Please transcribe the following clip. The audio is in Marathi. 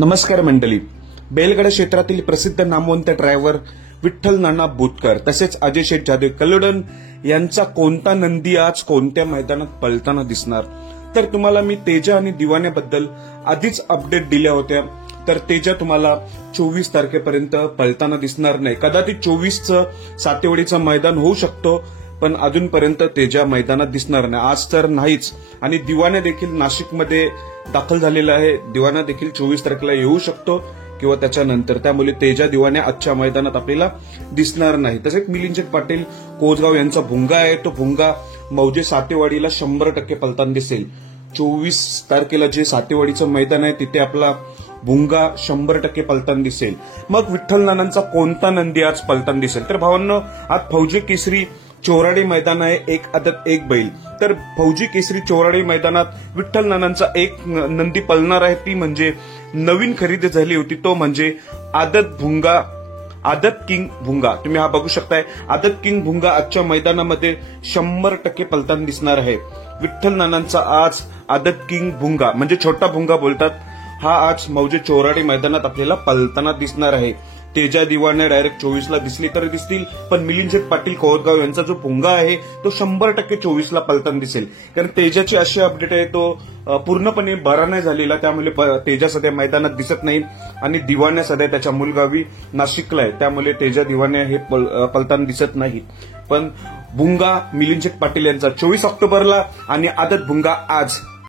नमस्कार मंडळी. बैलगाडा क्षेत्रातील प्रसिद्ध नामवंत ड्रायव्हर विठ्ठल नाना बोतकर तसेच अजय शेठ जाधव कल्लोळण यांचा कोणता नंदी आज कोणत्या मैदानात पळताना दिसणार, तर तुम्हाला मी तेजा आणि दिवाण्याबद्दल आधीच अपडेट दिल्या होत्या. तर तेजा तुम्हाला 24 तारखेपर्यंत पळताना दिसणार नाही. कदाचित 24चं सातेवाडीचं मैदान होऊ शकतो, पण अजूनपर्यंत तेजा मैदानात दिसणार नाही. आज तर नाहीच. आणि दिवाण्या देखील नाशिकमध्ये दाखल झालेला आहे. दिवाणा देखील 24 तारखेला येऊ शकतो किंवा त्याच्यानंतर. त्यामुळे तेजा दिवाण्या आजच्या मैदानात आपल्याला दिसणार नाही. तसेच मिलिंद पाटील कोसगाव यांचा भुंगा आहे. तो भुंगा मौजे सातेवाडीला 100% पळताना दिसेल. 24 तारखेला जे सातेवाडीचं मैदान आहे तिथे आपला भुंगा 100% पळताना दिसेल. मग विठ्ठल नानांचा कोणता नंदी आज पळताना दिसेल, तर भावांनो, आज फौजी केसरी चोराडी मैदान आहे. एक आदत एक बैल. तर फौजी केसरी चोराडी मैदानात विठ्ठल नानांचा एक नंदी पळणार आहे. ती म्हणजे नवीन खरेदी झाली होती, तो म्हणजे आदत भुंगा, आदत किंग भुंगा. तुम्ही हा बघू शकताय. आदत किंग भुंगा आजच्या मैदानामध्ये 100% पळताना दिसणार आहे. विठ्ठल नानांचा आज आदत किंग भुंगा म्हणजे छोटा भुंगा बोलतात, हा आज मौजे चोराडी मैदानात आपल्याला पळताना दिसणार आहे. तेजा दिवाण्या डायरेक्ट 24ला दिसली तर दिसतील, पण मिलिंद पाटील कोरगाव यांचा जो भुंगा आहे तो 100% 24ला पळताना दिसेल. कारण तेजाची अशी अपडेट आहे, तो पूर्णपणे बरा नाही झालेला, त्यामुळे तेजा सध्या मैदानात दिसत नाही. आणि दिवाण्या सध्या त्याच्या मूलगावी नाशिकला आहे, त्यामुळे तेजा दिवाण्या हे पळताना दिसत नाही. पण भुंगा मिलिंद पाटील यांचा 24 ऑक्टोबरला आणि आदत भुंगा आज